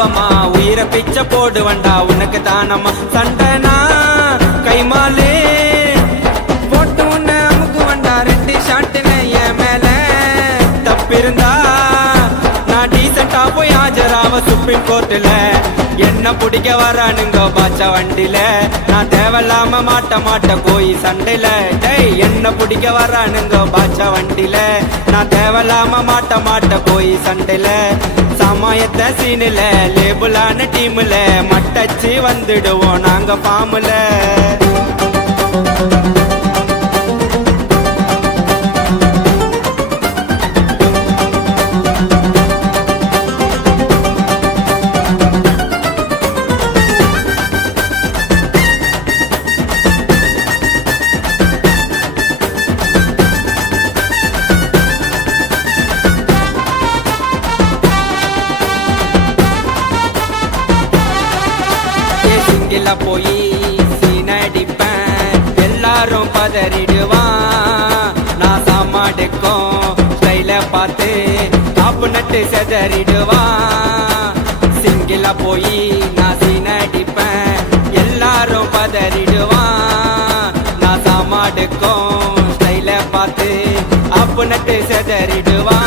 உயிரை பிச்சை போடுவண்டா உனக்கு தானம்மா சண்டனா கைமாலே போட்டு உன்னை அமுக்கு வண்டா 2 ஷாட்டுன்னு என் மேல தப்பிருந்தா நான் டீசெண்டா போய் ஆஜராவ சுப்ரீம் கோர்ட்டுல என்ன பிடிக்க வரானுங்க பாச்சா வண்டில நான் தேவையில்லாம மாட்ட போய் சண்டையில டேய் என்ன பிடிக்க வரானுங்க பாச்சா வண்டில நான் தேவையில்லாம மாட்ட போய் சண்டையில சமயத்தை சீனில லேபிளான டீம்ல மட்டச்சு வந்துடுவோம் நாங்க ஃபார்முல போய் சீனடிப்பேன் எல்லாரும் பதறிடுவான் நான் சாமாடுக்கும் ஸ்டைல பார்த்து காப்பு நட்டு செதறிடுவான் சிங்கிளா போய் நான் சீனடிப்பேன் எல்லாரும் பதறிடுவான் நான் சாமாடுக்கும் ஸ்டைல பார்த்து காப்பு நட்டு செதறிடுவான்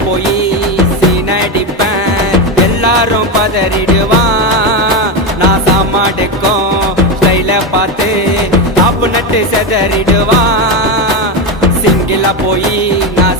போய் சீனடிப்பேன் எல்லாரும் பதறிடுவான் நான் சாமாடுக்கும் ஸ்டைல பார்த்து காப்பு நட்டு செதறிடுவான் சிங்கிளா போய் நான்